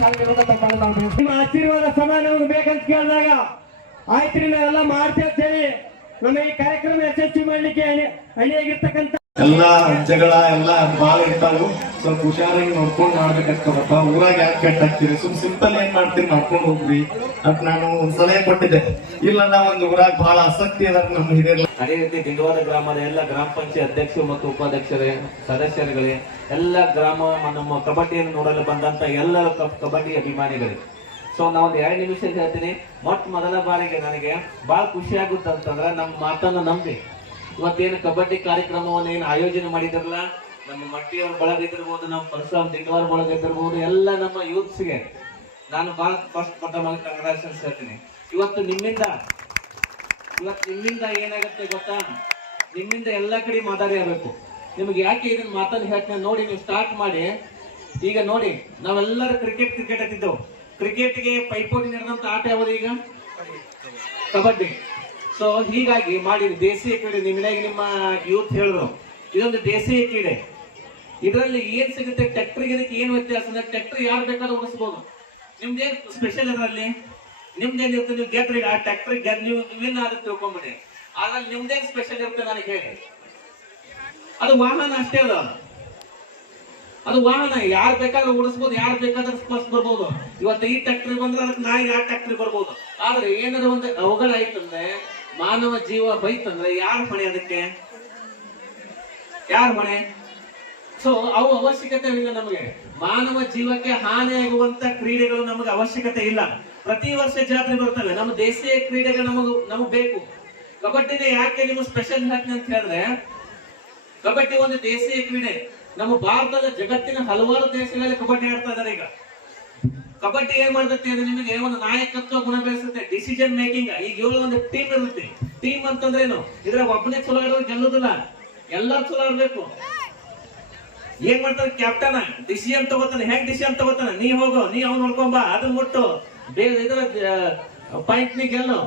ನಿಮ್ಮ ಆಶೀರ್ವಾದ ಸಮಯ ನಮ್ಗೆ ಬೇಕಂತ ಕೇಳಿದಾಗ ಆಯ್ತ್ರಿ ನಾವೆಲ್ಲ ನಮ್ಮ ಈ ಕಾರ್ಯಕ್ರಮ ಯಶಸ್ವಿ ಮಾಡ್ಲಿಕ್ಕೆ ಅಣಿ- ಅಣಿಯಾಗಿರ್ತಕ್ಕಂಥ ಎಲ್ಲ ಜಗಳ ಎಲ್ಲ ಬಾಳ ಇರ್ತಾವು ಸ್ವಲ್ಪ ಹುಷಾರಾಗಿ ನೋಡ್ಕೊಂಡು ಮಾಡ್ಬೇಕಾಗ್ತದಪ್ಪ ಊರಾಗ ಯಾಕೆ ಕೆಟ್ಟಾಗ್ತೀರಿ? ಸುಮ್ ಸಿಂಪಲ್ ಏನ್ ಮಾಡ್ತೀರಿ? ಮಾಡ್ಕೊಂಡು ಹೋಗ್ರಿ ಅಂತ ನಾನು ಒಂದ್ ಸಲಹೆ ಕೊಟ್ಟಿದ್ದೆ. ಇಲ್ಲ, ನಾ ಒಂದು ಊರಾಗ ಬಹಳ ಆಸಕ್ತಿ ಅದ ನಮ್ಮ ಹಿರಿಯರ್. ಅದೇ ರೀತಿ ಗಿಂಗವಾದ ಗ್ರಾಮದ ಎಲ್ಲ ಗ್ರಾಮ ಪಂಚಾಯತ್ ಅಧ್ಯಕ್ಷರು ಮತ್ತು ಉಪಾಧ್ಯಕ್ಷರೇ, ಸದಸ್ಯರುಗಳೇ, ಎಲ್ಲ ಗ್ರಾಮ ನಮ್ಮ ಕಬಡ್ಡಿಯನ್ನು ನೋಡಲು ಬಂದಂತ ಎಲ್ಲ ಕಬ್- ಕಬಡ್ಡಿ ಅಭಿಮಾನಿಗಳೇ. ಸೊ ನಾವೊಂದು ಎರಡು ನಿಮಿಷ ಹೇಳ್ತೀನಿ. ಮೊಟ್ಟ ಮೊದಲ ಬಾರಿಗೆ ನನಗೆ ಬಹಳ ಖುಷಿ ಆಗುತ್ತೆ ಅಂತಂದ್ರೆ ನಮ್ಮ ಮಾತನ್ನ ನಂಬಿ. ಇವತ್ತೇನು ಕಬಡ್ಡಿ ಕಾರ್ಯಕ್ರಮವನ್ನು ಏನು ಆಯೋಜನೆ ಮಾಡಿದ್ರಲ್ಲ, ನಮ್ಮ ಮಟ್ಟಿಯವ್ರ ಬಳಗ ಇದ್ದಿರ್ಬೋದು ನಮ್ಮ ಪರಶುರಾಮ್ ದಿಂಡವಾರ ಬಳಗ ಇದ್ದಿರ್ಬೋದು ಎಲ್ಲ ನಮ್ಮ ಯೂತ್ಸ್ಗೆ ನಾನು ಬಹಳ ಫಸ್ಟ್ ಪ್ರಥಮ ಕಂಗ್ರಾಚುಲೇಷನ್ಸ್ ಹೇಳ್ತೀನಿ. ಇವತ್ತು ನಿಮ್ಮಿಂದ ಇವತ್ತು ನಿಮ್ಮಿಂದ ಏನಾಗುತ್ತೆ ಗೊತ್ತಾ? ನಿಮ್ಮಿಂದ ಎಲ್ಲ ಕಡೆ ಮಾತಾಡಿ ಆಗಬೇಕು. ನಿಮ್ಗೆ ಯಾಕೆ ಇದನ್ನ ಮಾತನ್ನ ಹೇಳ್ತೀನಿ ನೋಡಿ ನೀವು ಸ್ಟಾರ್ಟ್ ಮಾಡಿ. ಈಗ ನೋಡಿ, ನಾವೆಲ್ಲರೂ ಕ್ರಿಕೆಟ್ ಕ್ರಿಕೆಟ್ ಹತ್ತಿದ್ದೆವು ಕ್ರಿಕೆಟ್ಗೆ ಪೈಪೋಟಿ ನಡೆದಂತ ಆಟ ಯಾವುದು ಈಗ? ಕಬಡ್ಡಿ. ಸೊ ಹೀಗಾಗಿ ಮಾಡಿ ದೇಸಿಯ ಕ್ರೀಡೆ ನಿಮ್ಮನೆಗೆ ನಿಮ್ಮ ಯೂತ್ ಹೇಳಿದ್ರು ಇದೊಂದು ದೇಸಿಯ ಕ್ರೀಡೆ. ಇದರಲ್ಲಿ ಏನ್ ಸಿಗುತ್ತೆ? ಟ್ರ್ಯಾಕ್ಟರ್ಗೆ ಇದಕ್ಕೆ ಏನ್ ವ್ಯತ್ಯಾಸ ಅಂದ್ರೆ ಟ್ರ್ಯಾಕ್ಟರ್ ಯಾರು ಬೇಕಾದ್ರೂ ಉಳಿಸ್ಬೋದು ನಿಮ್ದೇನ್ ಸ್ಪೆಷಲ್ ಇದರಲ್ಲಿ ನಿಮ್ದೇನ್ ಇರುತ್ತೆ? ನೀವು ಗೆದ್ರಿ ಆ ಟ್ರ್ಯಾಕ್ಟರ್ ಗೆದ್ ನೀವು ವಿನ್ ಆದ್ರೆ ತಿಳ್ಕೊಂಬಿಡಿ. ಅದ್ರಲ್ಲಿ ನಿಮ್ದೇನ್ ಸ್ಪೆಷಲ್ ಇರುತ್ತೆ ನನಗೆ ಹೇಳಿ. ಅದು ವಾಹನ ಅಷ್ಟೇ ಅದ. ಅದು ವಾಹನ. ಯಾರು ಬೇಕಾದ್ರೂ ಓಡಿಸ್ಬೋದು, ಯಾರು ಬೇಕಾದ್ರೂ ಫಸ್ಟ್ ಬರ್ಬೋದು. ಇವತ್ತು ಈ ಟ್ರ್ಯಾಕ್ಟರ್ ಬಂದ್ರೆ ಅದಕ್ಕೆ ನಾಳೆ ಆ ಟ್ರ್ಯಾಕ್ಟರ್ ಬರ್ಬೋದು. ಆದ್ರೆ ಏನಾದ್ರು ಒಂದು ಅವಘಡ ಮಾನವ ಜೀವ ಬೈತಂದ್ರೆ ಯಾರು ಮನೆ ಅದಕ್ಕೆ? ಯಾರು ಮನೆ? ಸೊ ಅವು ಅವಶ್ಯಕತೆ ಇಲ್ಲ ನಮಗೆ. ಮಾನವ ಜೀವಕ್ಕೆ ಹಾನಿಯಾಗುವಂತ ಕ್ರೀಡೆಗಳು ನಮಗೆ ಅವಶ್ಯಕತೆ ಇಲ್ಲ. ಪ್ರತಿ ವರ್ಷ ಜಾತ್ರೆ ಬರ್ತವೆ ನಮ್ಮ ದೇಶೀಯ ಕ್ರೀಡೆಗಳು ನಮಗ, ನಮಗ್ ಬೇಕು. ಕಬಡ್ಡಿನ ಯಾಕೆ ನಿಮ್ಗೆ ಸ್ಪೆಷಲ್ ಹೇಳ್ತೀನಿ ಅಂತ ಹೇಳಿದ್ರೆ, ಕಬಡ್ಡಿ ಒಂದು ದೇಶೀಯ ಕ್ರೀಡೆ. ನಮ್ಮ ಭಾರತದ ಜಗತ್ತಿನ ಹಲವಾರು ದೇಶಗಳಲ್ಲಿ ಕಬಡ್ಡಿ ಆಡ್ತಾ ಇದಾರೆ ಈಗ. ಕಬಡ್ಡಿ ಏನ್ ಮಾಡ್ತೈತೆ ಅಂದ್ರೆ ನಿಮಗೆ ಒಂದು ನಾಯಕತ್ವ ಗುಣ ಬೆಳೆಸುತ್ತೆ ಡಿಸಿಷನ್ ಮೇಕಿಂಗ್ ಈಗ ಏಳು ಒಂದು ಟೀಮ್ ಇರುತ್ತೆ. ಟೀಮ್ ಅಂತಂದ್ರೆ ಏನು? ಇದ್ರ ಒಬ್ಬನೇ ಚಲೋ ಇರೋದು ಗೆಲ್ಲೋದಿಲ್ಲ. ಎಲ್ಲರೂ ಚಲೋ ಆಡ್ಬೇಕು. ಏನ್ ಮಾಡ್ತಾನೆ ಕ್ಯಾಪ್ಟನ್ ಡಿಸಿಷನ್ ತಗೋತಾನೆ. ಹೆಂಗ್ ಡಿಸಿಷನ್ ತಗೋತಾನೆ? ನೀ ಹೋಗೋ, ನೀ ಅವ್ನು ನೋಡ್ಕೊಂಬ ಅದನ್ನ ಮುಟ್ಟು. ಬೇಗ ಇದ್ರ ಪಾಯಿಂಟ್ ನೀ ಗೆಲ್ಲೋ.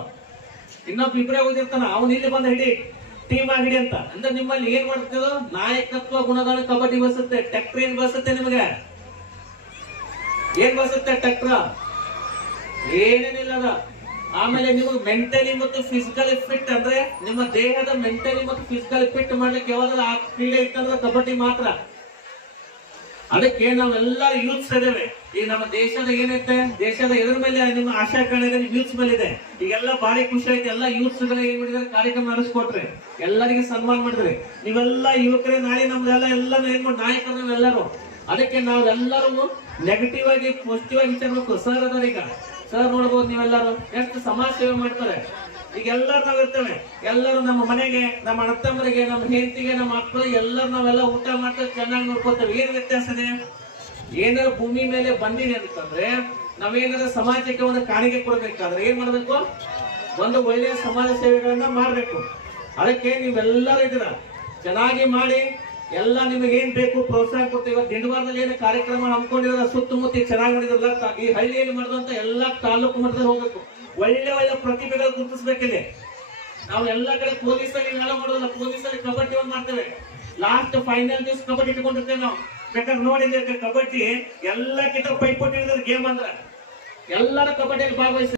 ಇನ್ನೊಬ್ಬ ಇಬ್ಬರೇ ಓದಿರ್ತಾನ ಅವ್ನು ಇಲ್ಲಿ ಬಂದ ಹಿಡಿ ಟೀಮ್ ಆಗಿಡಿ ಅಂತ. ಅಂದ್ರೆ ನಿಮ್ಮಲ್ಲಿ ಏನ್ ಮಾಡ್ತಿದ್ರು ನಾಯಕತ್ವ ಗುಣಗಳು ಕಬಡ್ಡಿ ಬಸುತ್ತೆ ಟೆಕ್ಟ್ರೇನ್ ಬಸುತ್ತೆ ನಿಮಗೆ. ಏನ್ ಬಸುತ್ತೆ ಟ್ರ ಏನೇನಿಲ್ಲ ಅದ ಆಮೇಲೆ ನಿಮಗೆ ಮೆಂಟಲಿ ಮತ್ತು ಫಿಸಿಕಲಿ ಫಿಟ್ ಅಂದ್ರೆ ನಿಮ್ಮ ದೇಹದ ಮೆಂಟಲಿ ಮತ್ತು ಫಿಸಿಕಲಿ ಫಿಟ್ ಮಾಡ್ಲಿಕ್ಕೆ ಯಾವಾಗಲೂ ಆ ಕ್ರೀಡೆ ಇತ್ತಂದ್ರೆ ಕಬಡ್ಡಿ ಮಾತ್ರ. ಅದಕ್ಕೆ ನಾವೆಲ್ಲ ಯೂತ್ಸ್ ಇದ್ದೇವೆ. ಈಗ ನಮ್ಮ ದೇಶದ ಏನೈತೆ? ದೇಶದ ಎದುರ ಮೇಲೆ ನಿಮ್ಮ ಆಶಾ ಕಾಣಿದೆ ಯೂತ್ಸ್ ಮೇಲೆ ಇದೆ ಈಗೆಲ್ಲ ಭಾರಿ ಖುಷಿ ಆಯ್ತು. ಎಲ್ಲ ಯೂತ್ಸ್ ಏನ್ ಮಾಡಿದ್ರೆ ಕಾರ್ಯಕ್ರಮ ನಡೆಸ್ಕೊಟ್ರೆ. ಎಲ್ಲರಿಗೆ ಸನ್ಮಾನ ಮಾಡಿದ್ರಿ. ನೀವೆಲ್ಲ ಯುವಕರೇ, ನಾಳೆ ನಮ್ದೆಲ್ಲ ಎಲ್ಲ ಏನ್ ಮಾಡಿ ನಾಯಕರು ನಾವೆಲ್ಲರೂ ಅದಕ್ಕೆ ನಾವೆಲ್ಲರೂ ನೆಗೆಟಿವ್ ಆಗಿ ಪಾಸಿಟಿವ್ ಆಗಿ ವಿಚಾರ ಮಾಡ್ಬೇಕು ಸರ್ ಅದಾರ ಈಗ. ಸರ್ ನೋಡ್ಬೋದು ನೀವೆಲ್ಲರೂ. ಎಷ್ಟು ಸಮಾಜ ಸೇವೆ ಮಾಡ್ತಾರೆ. ಈಗ ಎಲ್ಲರೂ ನಾವ್ ಇರ್ತೇವೆ ಎಲ್ಲರೂ ನಮ್ಮ ಮನೆಗೆ, ನಮ್ಮ ಅಣ್ಣತಮ್ಮರಿಗೆ, ನಮ್ಮ ಹೆಂಡತಿಗೆ, ನಮ್ಮ ಮಕ್ಕಳು ಎಲ್ಲರೂ ನಾವೆಲ್ಲ ಊಟ ಮಾಡ್ತೇವೆ ಚೆನ್ನಾಗಿ ನೋಡ್ಕೋತೇವೆ ಏನು ವ್ಯತ್ಯಾಸ ಇದೆ? ಏನಾದ್ರು ಭೂಮಿ ಮೇಲೆ ಬಂದಿದೆ ಅಂತಂದ್ರೆ ನಾವೇನಾದ್ರು ಸಮಾಜಕ್ಕೆ ಒಂದು ಕಾಣಿಕೆ ಕೊಡ್ಬೇಕಾದ್ರೆ ಏನ್ ಮಾಡ್ಬೇಕು? ಒಂದು ಒಳ್ಳೆಯ ಸಮಾಜ ಸೇವೆಗಳನ್ನ ಮಾಡ್ಬೇಕು. ಅದಕ್ಕೆ ನೀವೆಲ್ಲರೂ ಇದ್ದೀರ ಚೆನ್ನಾಗಿ ಮಾಡಿ ಎಲ್ಲ ನಿಮಗೆ ಏನ್ ಬೇಕು ಪ್ರೋತ್ಸಾಹ ಕೊಡ್ತೀವಿ. ಇವತ್ತು ದಿಂಡವಾರದಲ್ಲಿ ಏನು ಕಾರ್ಯಕ್ರಮ ಹಮ್ಮಿಕೊಂಡಿರೋ ಸುತ್ತಮುತ್ತ ಚೆನ್ನಾಗಿ ಮಾಡಿದ್ರಲ್ಲ ಈ ಹಳ್ಳಿಯಲ್ಲಿ ಮಾಡಿದಂತ ಎಲ್ಲಾ ತಾಲೂಕು ಮಟ್ಟದಲ್ಲಿ ಹೋಗ್ಬೇಕು. ಒಳ್ಳೆ ಒಳ್ಳೆ ಪ್ರತಿಭೆಗಳು ಗುರುತಿಸ್ಬೇಕಿದೆ. ನಾವು ಎಲ್ಲ ಕಡೆ ಪೊಲೀಸಲ್ಲಿ ನಾಳೆ ಮಾಡೋದಿಲ್ಲ ಪೊಲೀಸಲ್ಲಿ ಕಬಡ್ಡಿ ಒಂದು ಮಾಡ್ತೇವೆ. ಲಾಸ್ಟ್ ಫೈನಲ್ ದಿವಸ ಕಬಡ್ಡಿ ಇಟ್ಕೊಂಡಿರ್ತೇವೆ ನಾವು. ಬೇಕಾದ್ರೆ ನೋಡಿದ್ರೆ ಕಬಡ್ಡಿ, ಎಲ್ಲಕ್ಕಿಂತ ಪೈಪೋಟಿ ಗೇಮ್ ಅಂದ್ರೆ. ಎಲ್ಲರೂ ಕಬಡ್ಡಿಯಲ್ಲಿ ಭಾಗವಹಿಸಿ.